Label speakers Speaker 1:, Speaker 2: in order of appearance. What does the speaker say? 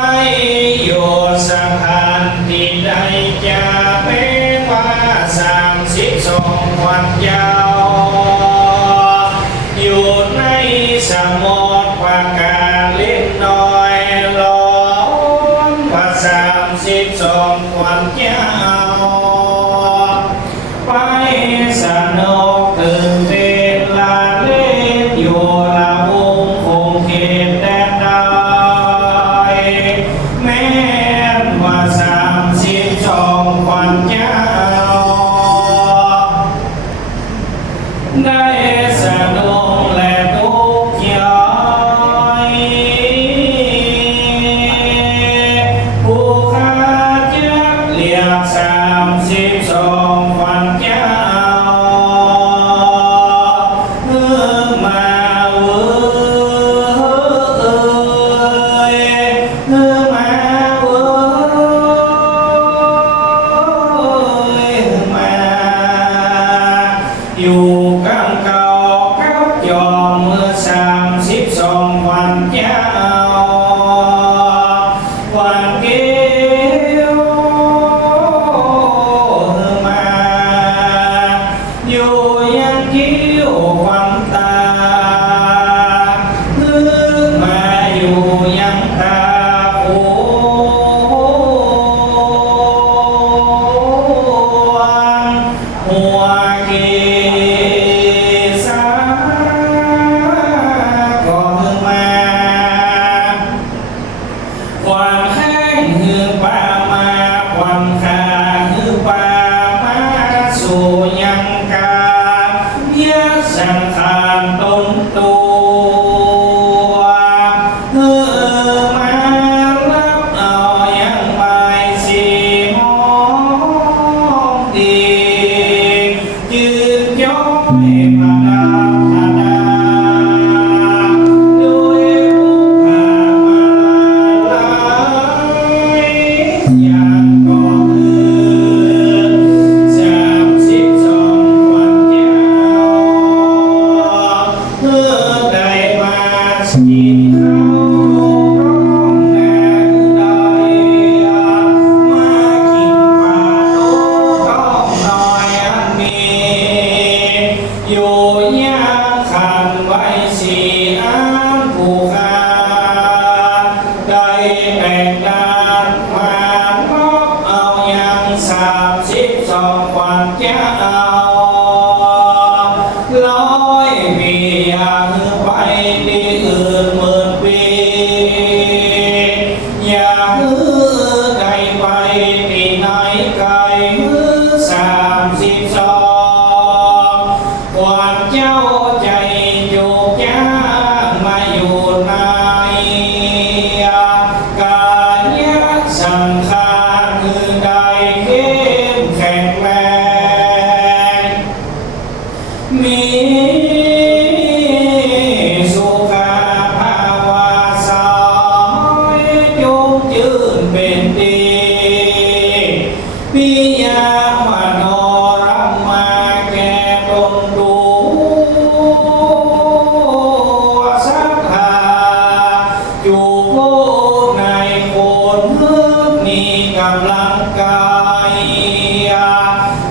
Speaker 1: はい。<Bye. S 2> Nice. xiếp xong hoàn cha quan kia requirement wow. I'll ngày bay